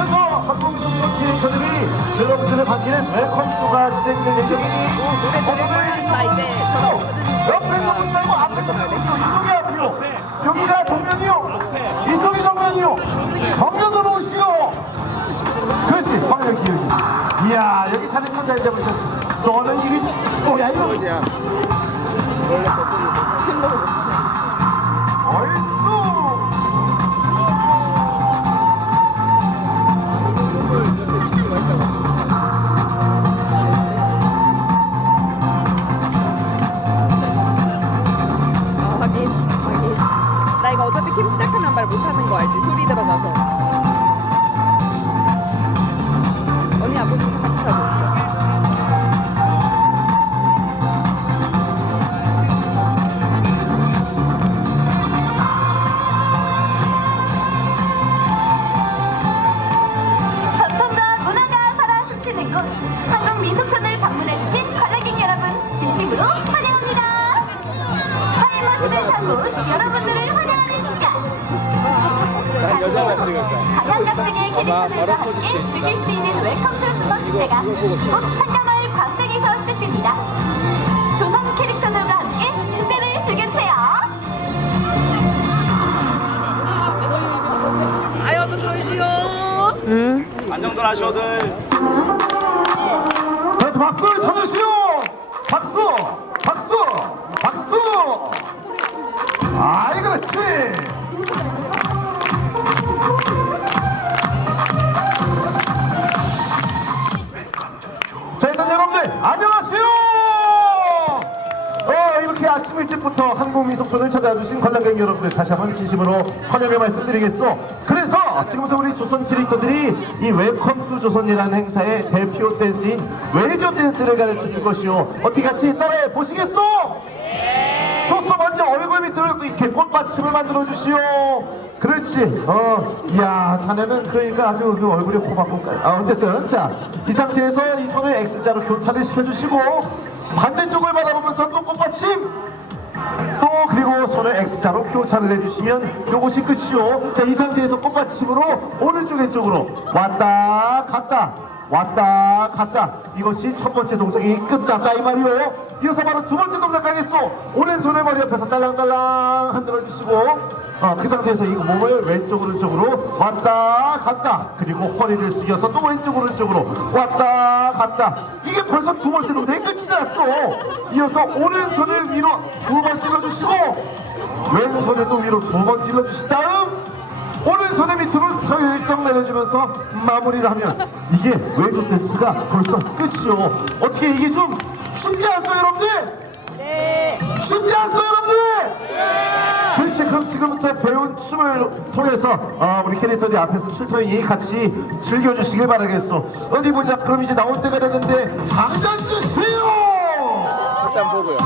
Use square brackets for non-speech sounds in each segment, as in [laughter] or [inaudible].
지금부터 한국민족 기획처들이 여러분들의 반기는 웰컴수가 진행될 예정이니. 옆에서 끝나고 앞에서 끝나고 이쪽이 앞이요. 여기가 정면이요. 이쪽이 정면이요. 정면으로 오시오 그렇지. 방금 기억이 이야 여기 자리 천장에 잡으셨어 너는 이게 뭐야 이거. 얼쑤 말 못하는 거 알지? 소리 들어가서. 언니 아버지랑 같이 자고 있어. 전통과 문화가 살아 숨쉬는 곳 한국 민속촌을 방문해주신 관람객 여러분 진심으로 환영합니다. 타임머신을 타고 여러분들을. 각양각색의 캐릭터들과 함께 즐길 수 있는 웰컴 투 조선 축제가 곧 상가마을 광장에서 시작됩니다. 조선 캐릭터들과 함께 축제를 즐겨주세요. 아유, 어서 들어오시오. 안녕들 하셔들 그래서 박수를 쳐주시오 한국민속촌을 찾아주신 관람객 여러분들 다시 한번 진심으로 환영의 말씀드리겠소. 그래서 지금부터 우리 조선 캐릭터들이 이 웰컴 투 조선이라는 행사의 대표 댄스인 웨이저 댄스를 가르쳐 줄 것이오. 어떻게 같이 따라해 보시겠소? 좋소 먼저 얼굴 밑으로 이렇게 꽃받침을 만들어 주시오. 그렇지. 어 이야 자네는 그러니까 아주 그 얼굴이 호박꽃까지 아 어쨌든 자 이 상태에서 이 손을 X자로 교차를 시켜주시고 반대쪽을 바라보면서 또 꽃받침 또 그리고 손을 X자로 교차를 해주시면 요것이 끝이요. 자 이 상태에서 꽃받침으로 오른쪽 왼쪽으로 왔다 갔다 왔다 갔다. 이것이 첫 번째 동작이 끝났다 이 말이요 이어서 바로 두 번째 동작 가겠소. 오른손을 머리 옆에서 딸랑딸랑 흔들어 주시고 어, 그 상태에서 이 몸을 왼쪽 오른쪽으로 왔다 갔다. 그리고 허리를 숙여서 또 왼쪽 오른쪽으로 왔다 갔다. 이게 벌써 두 번째 동작이 끝이 났어. 이어서 오른손을 위로 두 번 찔러주시고 왼손을 또 위로 두 번 찔러주신 다음 손의 밑으로 슬쩍 내려주면서 마무리를 하면 이게 웨이브 댄스가 벌써 끝이요. 어떻게 이게 좀 쉽지 않소 여러분들? 네. 쉽지 않소 여러분들? 그렇지 그럼 지금부터 배운 춤을 통해서 어, 우리 캐릭터들 앞에서 출토인이 같이 즐겨주시길 바라겠소. 어디 보자 그럼 이제 나올 때가 됐는데 장단 주세요. 일단 보고요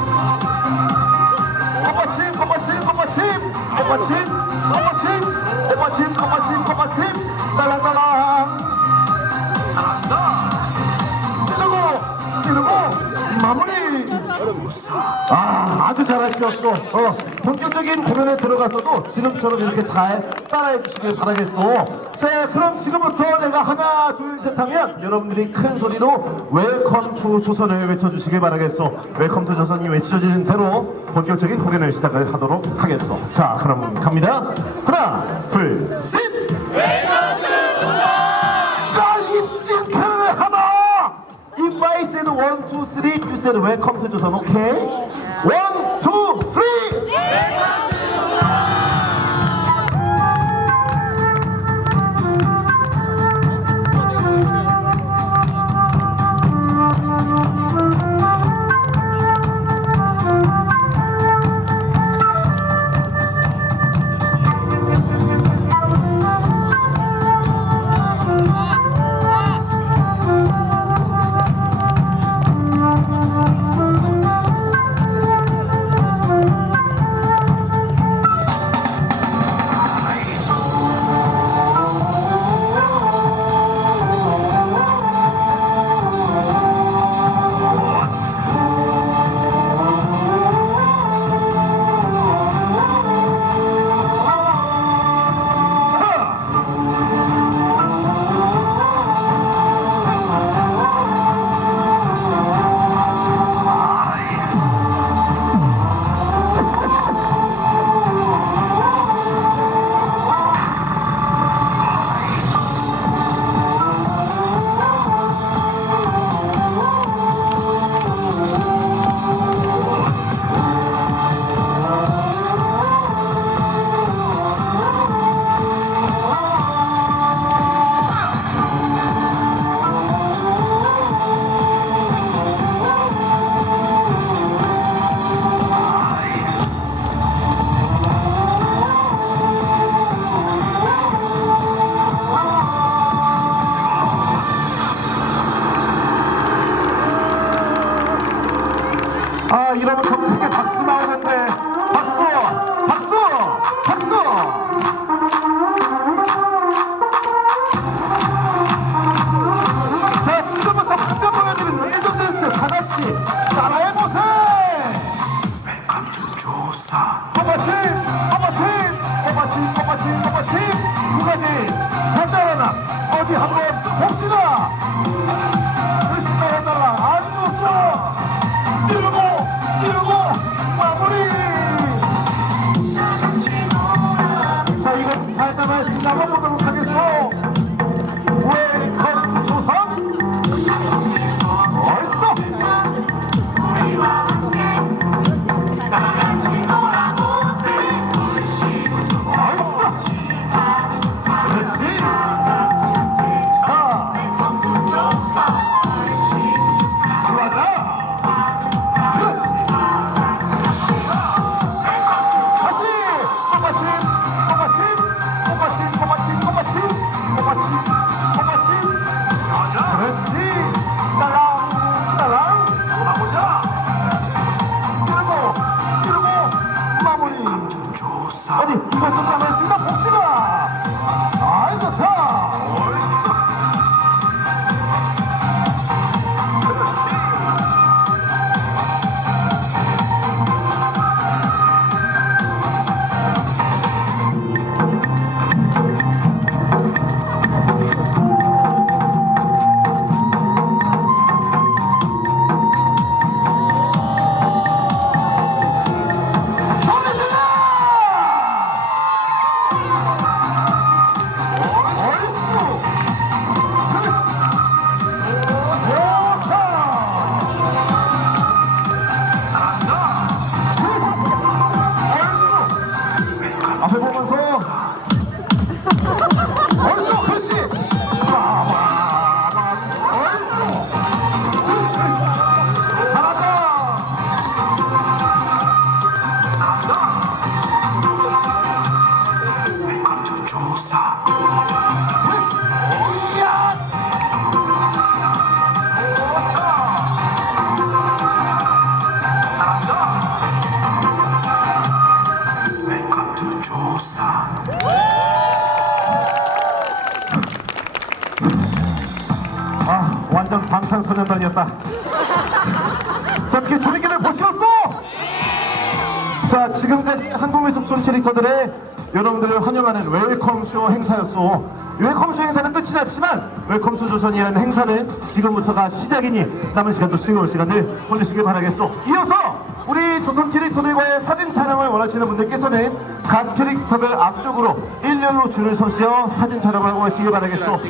꽃받침 꽃받침 꽃받침 꽃받침 꽃받침 꽃받침 꽃받침 딸랑딸랑 잘한다 찌르고 찌르고 마무리 아 아주 잘하셨어. 어 본격적인 공연에 들어가서도 지금처럼 이렇게 잘 따라해 주시길 바라겠어. 자 그럼 지금부터 내가 하나 둘 셋 하면 여러분들이 큰 소리로 웰컴 투 조선을 외쳐주시길 바라겠어. 웰컴 투 조선이 외쳐지는 대로 본격적인 공연을 시작을 하도록 하겠어. 자 그럼 갑니다. 하나 둘셋 나 입신 캐러에 하나. 인바이스는 원, 투, 쓰리. 유세는 웰컴 투 조선. 오케이. 원, 다시 한번 봅시다. 방탄소년단이었다. [laughs] 자 어떻게 재밌게들 보시겠어? 자 지금까지 한국의 속촌 캐릭터들의 여러분들을 환영하는 웰컴쇼 행사였어 웰컴쇼 행사는 끝이 났지만 웰컴 투 조선이라는 행사는 지금부터가 시작이니 남은 시간도 즐거운 시간들 보내시길 바라겠소. 이어서 우리 조선 캐릭터들과의 사진 촬영을 원하시는 분들께서는 각 캐릭터별 앞쪽으로 일렬로 줄을 서시어 사진 촬영을 하고 가시길 바라겠소